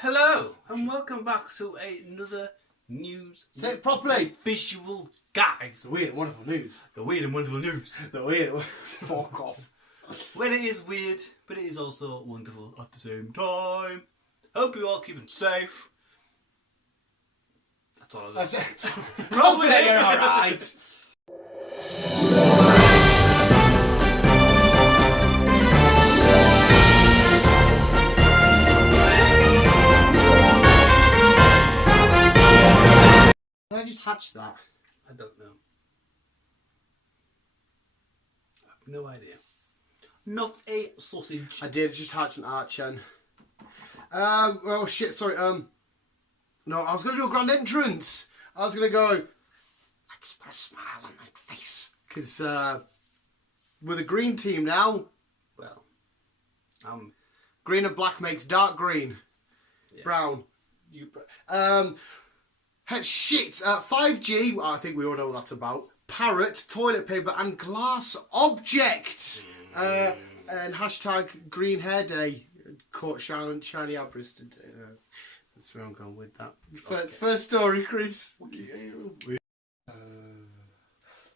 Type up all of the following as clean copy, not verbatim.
Hello and welcome back to another news. Say it properly. Visual Guyz. The weird and wonderful news. The weird and wonderful news. The weird. Fuck off. Well, it is weird, but it is also wonderful at the same time. Hope you're all keeping safe. That's all I got. That's it. Hopefully you're alright. Can I just hatch that? I don't know. I have no idea. Not a sausage. I did just hatch an archen. Oh shit, sorry, no, I was going to do a grand entrance. I was going to go, let's put a smile on my face. Because, we're the green team now. Well, green and black makes dark green. Yeah. Brown. Shit, 5G, I think we all know what that's about. Parrot, toilet paper and glass objects. And hashtag green hair day. Caught shiny abras. That's where I'm going with that. Okay. First story, Chris.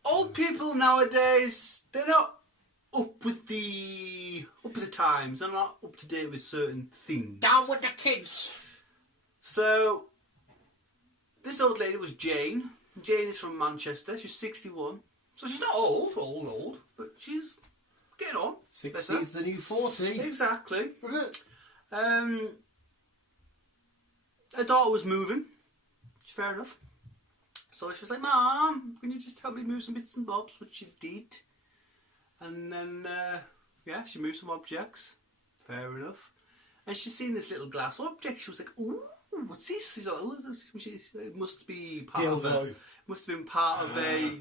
Old people nowadays, they're not up with the times. They're not up to date with certain things. Down with the kids. So this old lady was Jane. Jane is from Manchester. She's 61. So she's not old, but she's getting on. 60 is the new 40. Exactly. Her daughter was moving. Fair enough. So she was like, Mom, can you just help me move some bits and bobs? Which she did. And then, yeah, she moved some objects. Fair enough. And she's seen this little glass object. She was like, ooh, what's this? She's like, oh, it must be part of a... Must have been part of a...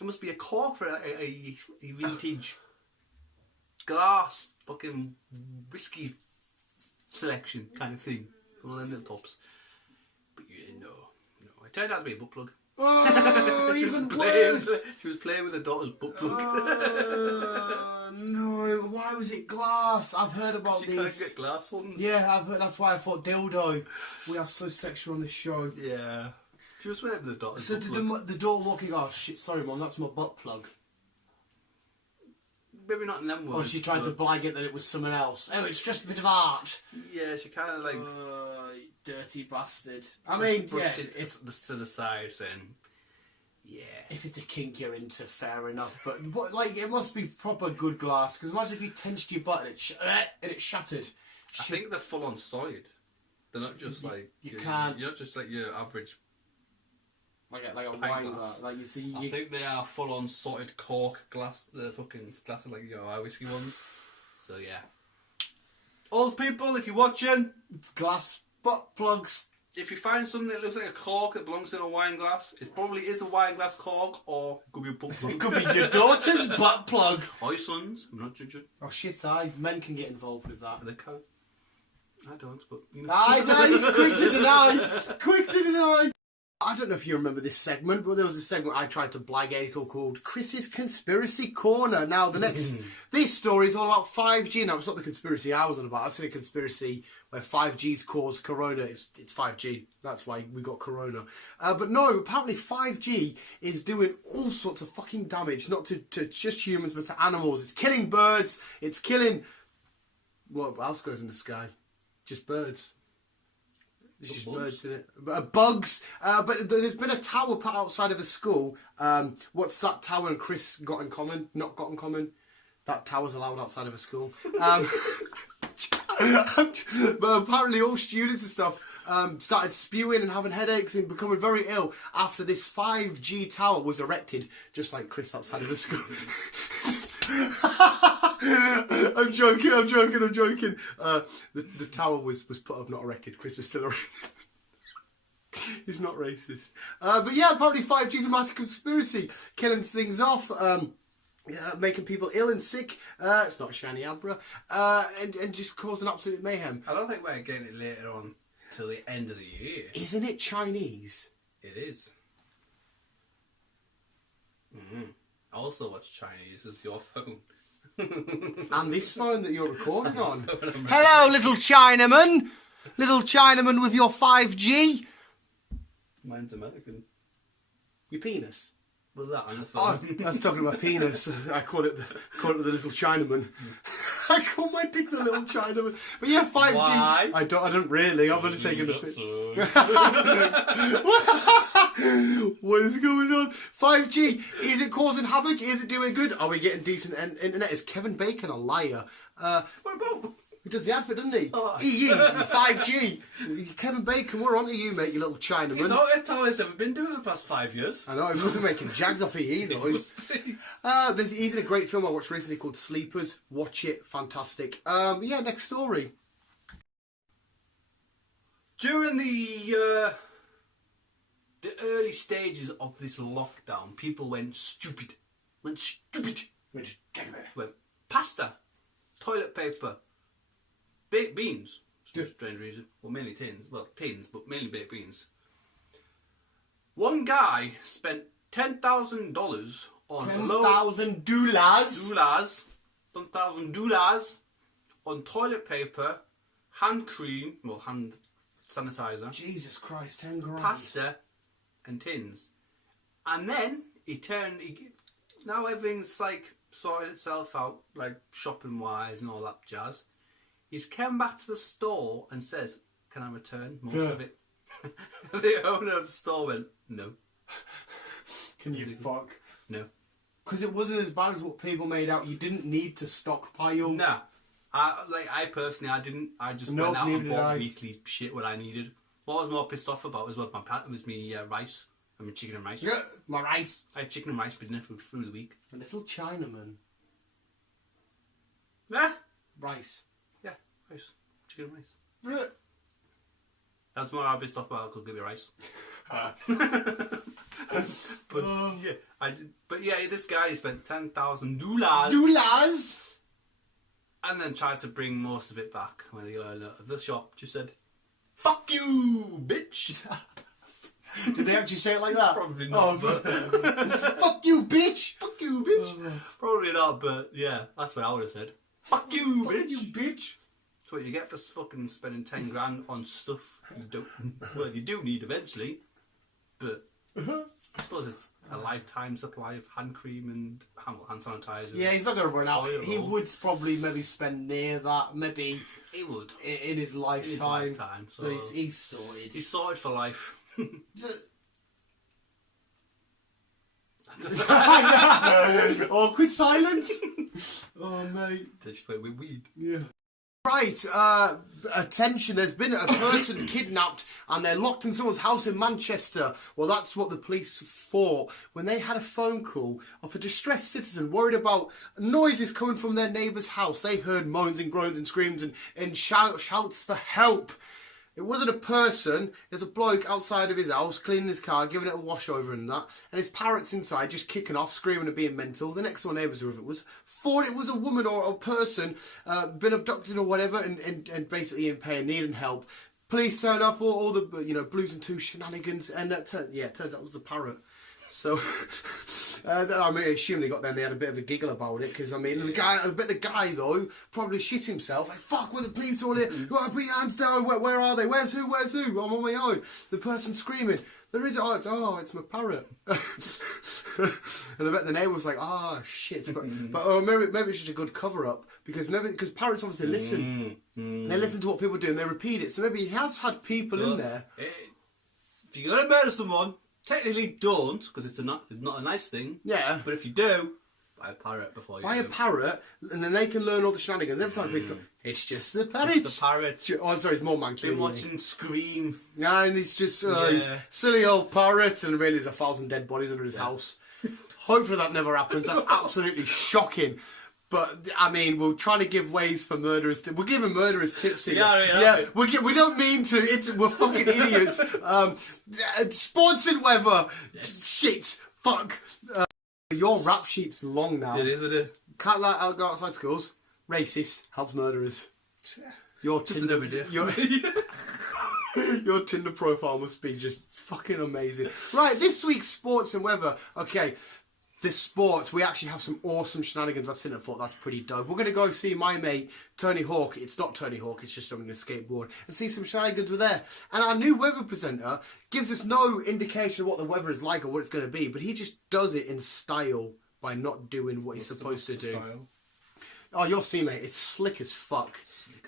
it must be a cork for a vintage glass fucking whiskey selection kind of thing. One of them little tops. But yeah, no. It turned out to be a butt plug. Oh, even worse. She was playing with her daughter's butt plug. No, why was it glass? I've heard about these. She can't get glass ones. Yeah, I've heard. That's why I thought dildo. We are so sexual on this show. Yeah. She was playing with her daughter's butt plug. So the door walking, oh shit, sorry Mum, that's my butt plug. Maybe not in them words. Or she tried to blag it that it was someone else. Oh, it's just a bit of art. Yeah, she kind of like... dirty bastard. I mean, brushed it to the side saying, yeah. If it's a kink you're into, fair enough. But like, it must be proper good glass. Because imagine if you tensed your butt and it shattered. I think they're full on solid. They're not just like... You can't... You're not just like your average... Like a wine glass. Like you see, I think they are full on sorted cork glass. The fucking glasses like your whiskey ones. So yeah. Old people, if you're watching, it's glass butt plugs. If you find something that looks like a cork that belongs in a wine glass, it probably is a wine glass cork, or it could be a butt plug. It could be your daughter's butt plug. Or your son's. I'm not judging. Oh shit! Men can get involved with that. They can. I don't, but you know. I know. Quick to deny. Quick to deny. I don't know if you remember this segment, but there was a segment I tried to blag Erico called Chris's Conspiracy Corner. Now, this story is all about 5G. Now, it's not the conspiracy I was on about. I've seen a conspiracy where 5G's caused Corona. It's 5G. That's why we got Corona. But no, apparently 5G is doing all sorts of fucking damage, not to just humans, but to animals. It's killing birds. It's killing... What else goes in the sky? Just birds. It's just birds, isn't it? Bugs. But there's been a tower put outside of a school. What's that tower and Chris got in common? Not got in common? That tower's allowed outside of a school. But apparently all students and stuff started spewing and having headaches and becoming very ill after this 5G tower was erected, just like Chris outside of the school. I'm joking. The tower was put up, not erected. Chris was still erected. He's not racist. But yeah, apparently 5G is a massive conspiracy. Killing things off. Making people ill and sick. It's not shiny abra. And just causing absolute mayhem. I don't think we're getting it later on till the end of the year. Isn't it Chinese? It is. Also, what's Chinese is your phone. And this phone that you're recording on. Hello, little Chinaman. Little Chinaman with your 5G. Mine's American. Your penis. Well, that on the Oh, phone. I was talking about penis. I call it the little Chinaman. I call my dick the little Chinaman. But yeah, 5G. Why? I don't really. I'm only taking a bit. What is going on? 5G. Is it causing havoc? Is it doing good? Are we getting decent internet? Is Kevin Bacon a liar? What about? He does the advert, doesn't he? Oh. EE, 5G. Kevin Bacon, we're on to you, mate, you little Chinaman. It's not what Tyler's ever been doing for the past 5 years. I know, he wasn't making jags off EE, though. He's in a great film I watched recently called Sleepers. Watch it, fantastic. Yeah, next story. During the early stages of this lockdown, people went stupid. Went pasta, toilet paper, baked beans. Strange reason. Well, mainly tins. Well, tins, but mainly baked beans. One guy spent $10,000 on $10,000 on toilet paper, hand cream, well, hand sanitizer. Jesus Christ, 10 grand. Pasta and tins. And then now everything's like sorted itself out, like shopping wise and all that jazz. He's come back to the store and says, "Can I return most of it?" The owner of the store went, "No." Can you fuck? No. Because it wasn't as bad as what people made out. You didn't need to stockpile. Nah. I personally, I didn't. I just went out and bought weekly shit what I needed. What I was more pissed off about was what my pattern was me rice. I mean chicken and rice. Yeah, my rice. I had chicken and rice for dinner through the week. A little Chinaman. Yeah. Rice. Yeah, rice. Chicken and rice. That's more I was pissed off about. I could give me rice. But yeah, this guy spent $10,000. And then tried to bring most of it back when the owner of the shop just said, "Fuck you, bitch." Did they actually say it like that? Probably not. But fuck you, bitch. Fuck you, bitch. Probably not, but yeah, that's what I would have said. Fuck you, bitch. Fuck you, bitch. That's what you get for fucking spending 10 grand on stuff you don't. Well, you do need eventually, but I suppose it's a lifetime supply of hand cream and hand sanitizer. Yeah, he's not going to run out. Oil. He would probably maybe spend near that, maybe he would in his lifetime. So he's sorted. He's sorted for life. Awkward silence. Oh mate, Did you play with weed? Yeah. Right, attention, there's been a person kidnapped and they're locked in someone's house in Manchester. Well, that's what the police thought when they had a phone call of a distressed citizen worried about noises coming from their neighbour's house. They heard moans and groans and screams and shouts for help. It wasn't a person, there's a bloke outside of his house cleaning his car, giving it a wash over and that, and his parrot's inside just kicking off, screaming and being mental. The next door neighbours, whoever it was, thought it was a woman or a person, been abducted or whatever, and basically in pain, needing help. Police turned up, all the blues and two shenanigans, and it turns out it was the parrot. So, I assume they got there and they had a bit of a giggle about it, because, the guy, though, probably shit himself. Like, fuck, what the police doing here? Put your hands down, where are they? Where's who? I'm on my own. The person screaming. There is, it's my parrot. And I bet the neighbour was like, shit. But maybe it's just a good cover-up, because parrots obviously listen. They listen to what people do and they repeat it. So maybe he has had people in there. If you're going to murder someone, technically don't, because it's not a nice thing. Yeah. But if you do, buy a parrot before you buy a parrot, and then they can learn all the shenanigans. Every time the police go, it's just the parrot. It's the parrot. Oh, sorry, it's more manky. Been watching Scream. Yeah, and it's just he's silly old parrot, and really there's 1,000 dead bodies under his house. Hopefully that never happens. That's absolutely shocking. But we'll try to give ways for murderers. We're giving murderers tips here. Yeah. We don't mean to. We're fucking idiots. Sports and weather. Yes. Shit. Fuck. Your rap sheet's long now. It is. Can't go outside schools. Racist. Helps murderers. Your just another day. Your Tinder profile must be just fucking amazing. Right, this week's sports and weather. Okay. this sports, we actually have some awesome shenanigans. I sit and thought that's pretty dope. We're going to go see my mate, Tony Hawk. It's not Tony Hawk, it's just someone on a skateboard. And see some shenanigans with there. And our new weather presenter gives us no indication of what the weather is like or what it's going to be. But he just does it in style by not doing what he's supposed to do. Style? Oh, you'll see, mate. It's slick as fuck.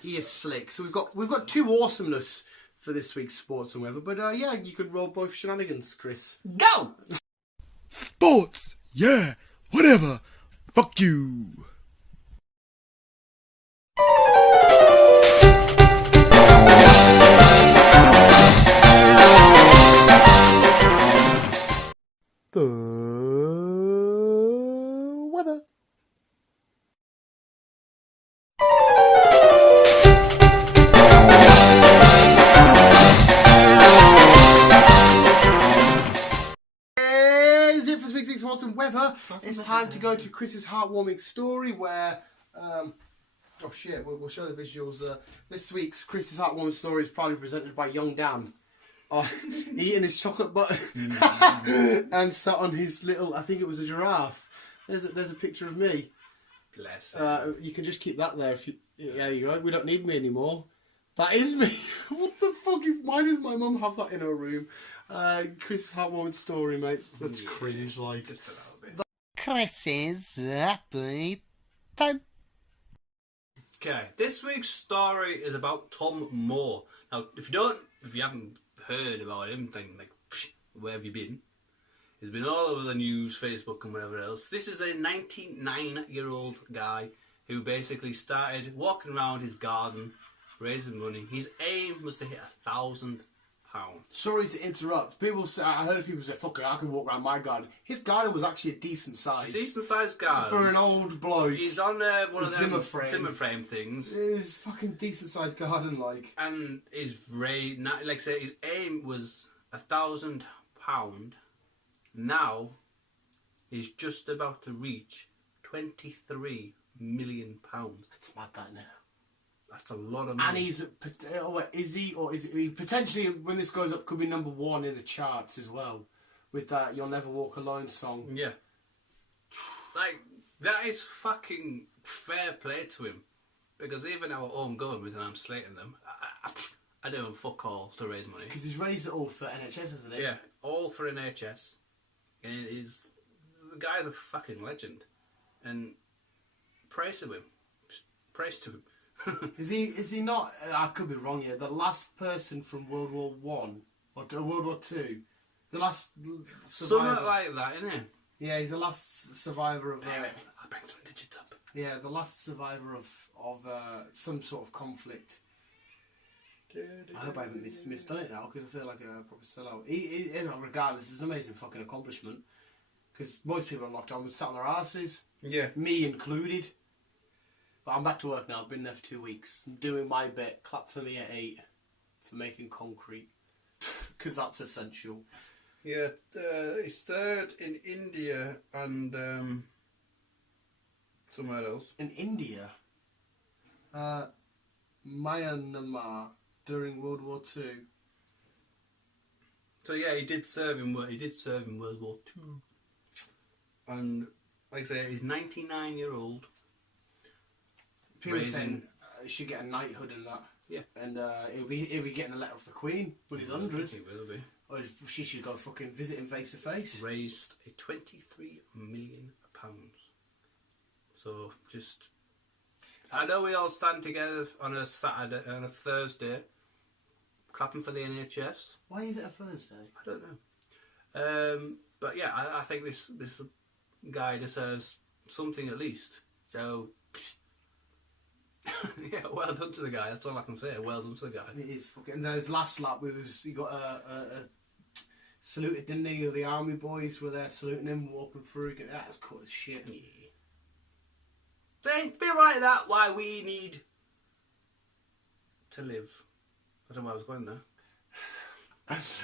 He is slick. So we've got two awesomeness for this week's sports and weather. But yeah, you can roll both shenanigans, Chris. Go! Sports! Yeah, whatever. Fuck you. The weather. Awesome weather. It's time to go to Chris's heartwarming story where oh shit, we'll show the visuals. This week's Chris's heartwarming story is proudly presented by young Dan, eating his chocolate butter and sat on his little, I think it was a giraffe. There's a picture of me. Bless you can just keep that there if you, there you go. We don't need me anymore. That is me. What the fuck is mine? Does my mum have that in her room? Chris' heartwarming story, mate. That's cringe, like. Just a little bit. Chris's happy time. Okay, this week's story is about Tom Moore. Now, if you haven't heard about him, then like, where have you been? He's been all over the news, Facebook, and whatever else. This is a 99-year-old guy who basically started walking around his garden, raising money. His aim was to hit £1,000. Sorry to interrupt. People say, I heard people say, fuck it, I can walk around my garden. His garden was actually a decent size. It's a decent sized garden. For an old bloke. He's on one of them Zimmer frame things. It's fucking decent sized garden, like. And his like I say, his aim was £1,000. Now, he's just about to reach £23 million. It's mad, that now. That's a lot of money. And is he potentially, when this goes up, could be #1 in the charts as well, with that "You'll Never Walk Alone" song. Yeah, like that is fucking fair play to him, because even our own government, and I'm slating them, I don't fuck all to raise money. Because he's raised it all for NHS, hasn't he? Yeah, all for NHS, and the guy's a fucking legend, and praise to him, just praise to him. Is he not? I could be wrong here. The last person from World War One or World War Two, the last survivor. Something like that, isn't it? Yeah, he's the last survivor of. I'll bring some digits up. Yeah, the last survivor of some sort of conflict. I hope I haven't misdone it now, because I feel like a proper sellout. Regardless, it's an amazing fucking accomplishment. Because most people on lockdown would sat on their asses. Yeah. Me included. But I'm back to work now. I've been there for 2 weeks. I'm doing my bit. Clap for me at 8 for making concrete. Because that's essential. Yeah, he's third in India and somewhere else. In India? Myanmar during World War II. So yeah, he did serve in World War II. And like I say, he's 99-year-old. People are saying he should get a knighthood and that. Yeah. And he'll be getting a letter of the Queen when he's 100. He will be. Or she should go fucking visit him face to face. Raised a £23 million. So just, I know we all stand together on a Saturday and a Thursday, clapping for the NHS. Why is it a Thursday? I don't know. But yeah, I think this guy deserves something at least. So. Yeah, well done to the guy. That's all I can say. Well done to the guy. It is fucking. And his last lap, he got a saluted, didn't he? The army boys were there saluting him, walking through. That's cool as shit. Yeah. It's a bit like that. Why we need to live. I don't know where I was going there.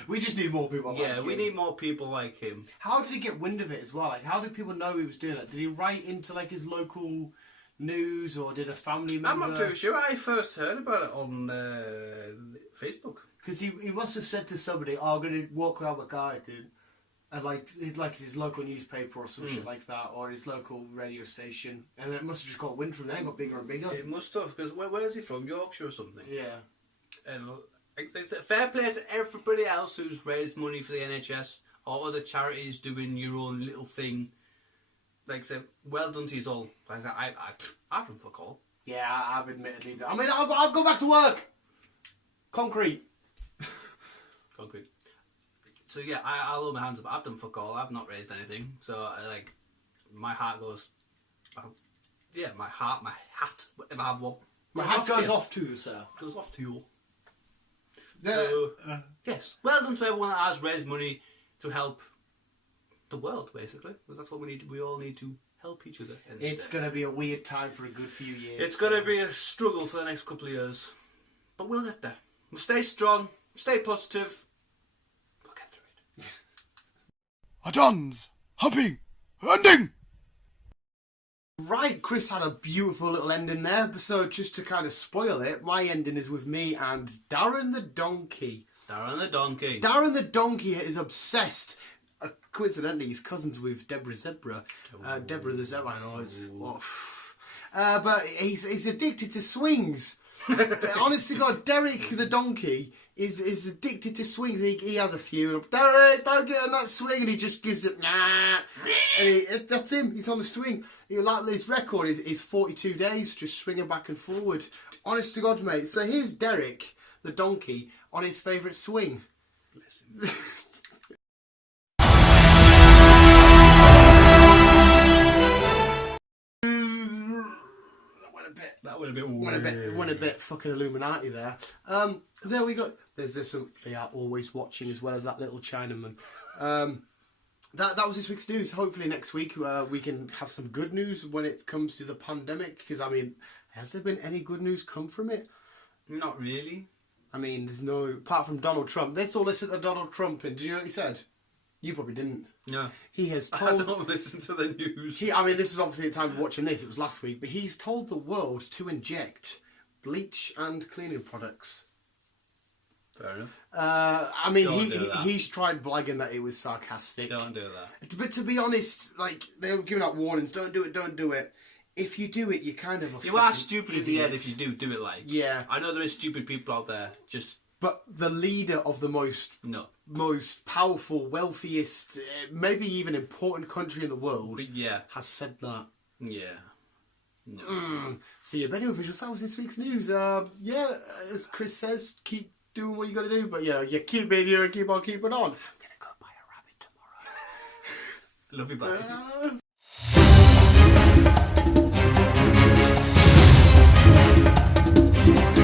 We just need more people like him. Yeah, we need more people like him. How did he get wind of it as well? Like, how did people know he was doing it? Did he write into like his local news, or did a family member? I'm not too sure. I first heard about it on Facebook. Because he must have said to somebody, "Oh, I'm going to walk around my garden at like his local newspaper or some shit like that, or his local radio station, and it must have just got wind from there and got bigger and bigger. It must have, because where's he from? Yorkshire or something? Yeah. And it's a fair play to everybody else who's raised money for the NHS or other charities doing your own little thing. Like I said, well done to you all. Like I said, I've done fuck all. Yeah, I've admittedly done. I mean, I've gone back to work. Concrete. So yeah, I'll hold my hands up. I've done fuck all. I've not raised anything. So like, my heart goes. Yeah, my hat, if I have one. My hat goes off to you, sir. Goes off to you. Yeah. So, yes, well done to everyone that has raised money to help the world, basically. Because that's what we need. We all need to help each other. It's going to be a weird time for a good few years. It's going to be a struggle for the next couple of years. But we'll get there. We'll stay strong, stay positive. We'll get through it. Adons, hopping, ending. Right, Chris had a beautiful little ending there, so just to kind of spoil it, my ending is with me and Darren the Donkey. Darren the Donkey. Darren the Donkey is obsessed. Coincidentally, he's cousins with Deborah Zebra. Deborah the Zebra, I know it's off. But he's addicted to swings. Honest to God, Derek the Donkey is addicted to swings. He has a few. And Derek, don't get on that swing, and he just gives it nah. And that's him. He's on the swing. His record is 42 days, just swinging back and forward. Honest to God, mate. So here's Derek the Donkey on his favourite swing. Bless him. That would have been weird. Went a bit fucking Illuminati there. There we go. There's this. They are always watching, as well as that little Chinaman. That was this week's news. Hopefully next week we can have some good news when it comes to the pandemic. Because I mean, has there been any good news come from it? Not really. I mean, there's no, apart from Donald Trump. Let's all listen to Donald Trump. And did you know what he said? You probably didn't. No. He has I told... don't listen to the news. I mean, this was obviously the time of watching this. It was last week. But he's told the world to inject bleach and cleaning products. Fair enough. I mean, Don't do that. he's tried blagging that it was sarcastic. Don't do that. But to be honest, like, they were giving out warnings. Don't do it, don't do it. If you do it, you're kind of a You are fucking stupid in idiot. the head if you do it like. Yeah. I know there is stupid people out there, just... But the leader of the most powerful, wealthiest, maybe even important country in the world But yeah. has said that. Yeah. No. So yeah, but anyway, visual that was this week's news. Yeah, as Chris says, keep doing what you got to do, but you keep being you and keep on keeping on. I'm gonna go buy a rabbit tomorrow. Love you, buddy.